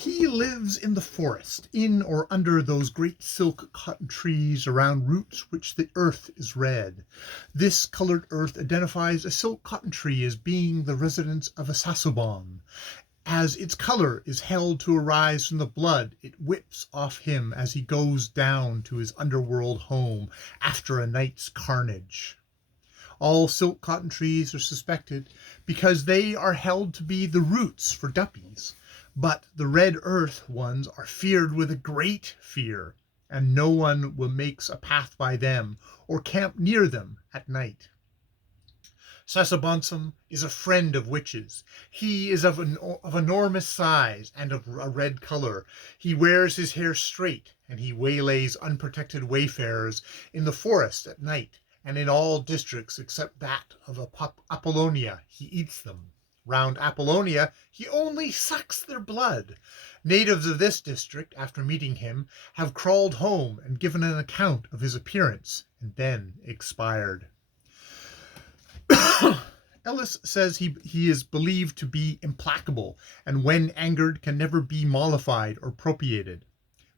He lives in the forest, in or under those great silk cotton trees around roots which the earth is red. This colored earth identifies a silk cotton tree as being the residence of a Sassobon. As its color is held to arise from the blood it whips off him as he goes down to his underworld home after a night's carnage. All silk cotton trees are suspected because they are held to be the roots for duppies, but the red earth ones are feared with a great fear, and no one will makes a path by them or camp near them at night. Sasabonsum is a friend of witches. He is of enormous size and of a red color. He wears his hair straight, and he waylays unprotected wayfarers in the forest at night, and in all districts except that of Apollonia he eats them. Round Apollonia he only sucks their blood. Natives of this district, after meeting him, have crawled home and given an account of his appearance, and then expired. Ellis says he is believed to be implacable, and when angered can never be mollified or propitiated.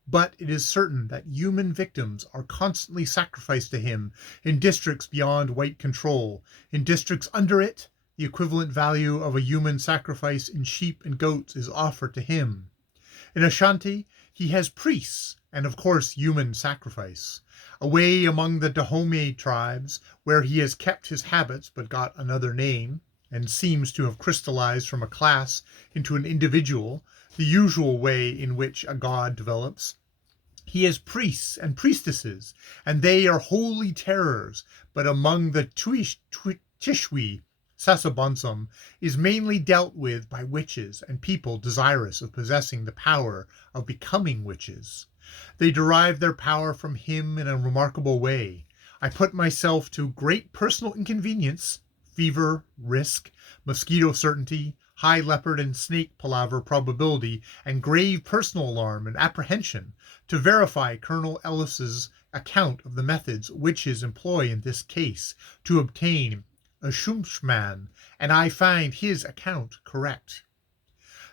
But it is certain that human victims are constantly sacrificed to him in districts beyond white control. In districts under it, the equivalent value of a human sacrifice in sheep and goats is offered to him. In Ashanti, he has priests and, of course, human sacrifice. Away among the Dahomey tribes, where he has kept his habits but got another name, and seems to have crystallized from a class into an individual, the usual way in which a god develops, he has priests and priestesses, and they are holy terrors, but among the Tishwi, Sasabonsum is mainly dealt with by witches and people desirous of possessing the power of becoming witches. They derive their power from him in a remarkable way. I put myself to great personal inconvenience, fever, risk, mosquito certainty, high leopard and snake palaver probability, and grave personal alarm and apprehension to verify Colonel Ellis's account of the methods witches employ in this case to obtain a shumshman, and I find his account correct.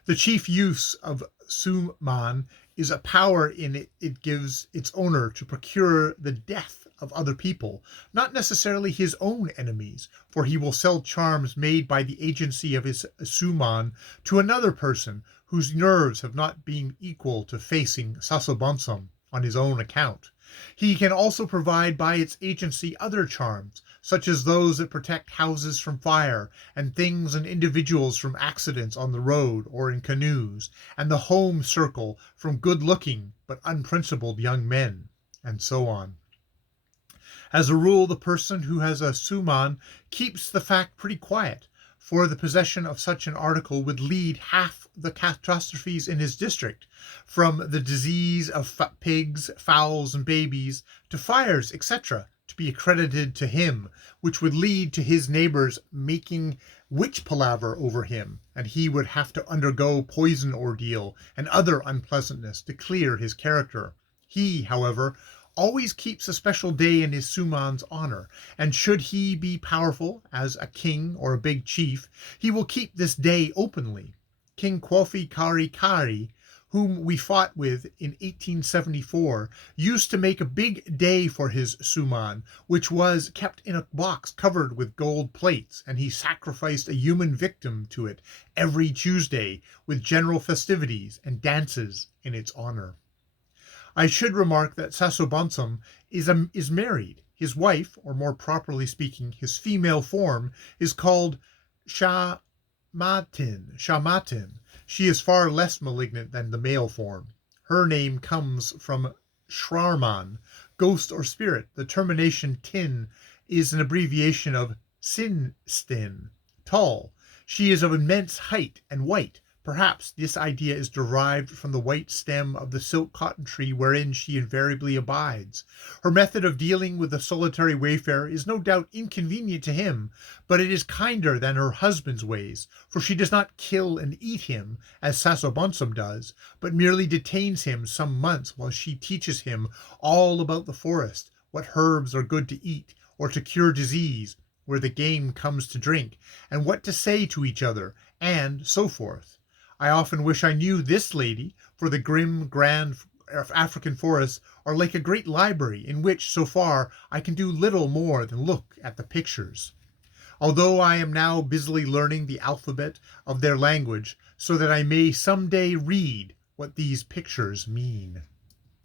The chief use of Suman is a power in it gives its owner to procure the death of other people, not necessarily his own enemies, for he will sell charms made by the agency of his Suman to another person whose nerves have not been equal to facing Sasabonsum on his own account. He can also provide by its agency other charms, such as those that protect houses from fire, and things and individuals from accidents on the road or in canoes, and the home circle from good-looking but unprincipled young men, and so on. As a rule, the person who has a suman keeps the fact pretty quiet, for the possession of such an article would lead half the catastrophes in his district, from the disease of pigs, fowls, and babies, to fires, etc., to be accredited to him, which would lead to his neighbors making witch palaver over him, and he would have to undergo poison ordeal and other unpleasantness to clear his character. He, however, always keeps a special day in his suman's honor, and should he be powerful as a king or a big chief, he will keep this day openly. King Kofi Kari Kari, whom we fought with in 1874, used to make a big day for his suman, which was kept in a box covered with gold plates, and he sacrificed a human victim to it every Tuesday, with general festivities and dances in its honor. I should remark that Sasabonsum is married. His wife, or more properly speaking, his female form, is called Shamatin. She is far less malignant than the male form. Her name comes from Shwarman, ghost or spirit. The termination tin is an abbreviation of Sinstin, tall. She is of immense height and white. Perhaps this idea is derived from the white stem of the silk cotton tree wherein she invariably abides. Her method of dealing with the solitary wayfarer is no doubt inconvenient to him, but it is kinder than her husband's ways, for she does not kill and eat him, as Sasabonsum does, but merely detains him some months while she teaches him all about the forest, what herbs are good to eat, or to cure disease, where the game comes to drink, and what to say to each other, and so forth. I often wish I knew this lady, for the grim, grand African forests are like a great library in which, so far, I can do little more than look at the pictures. Although I am now busily learning the alphabet of their language so that I may some day read what these pictures mean.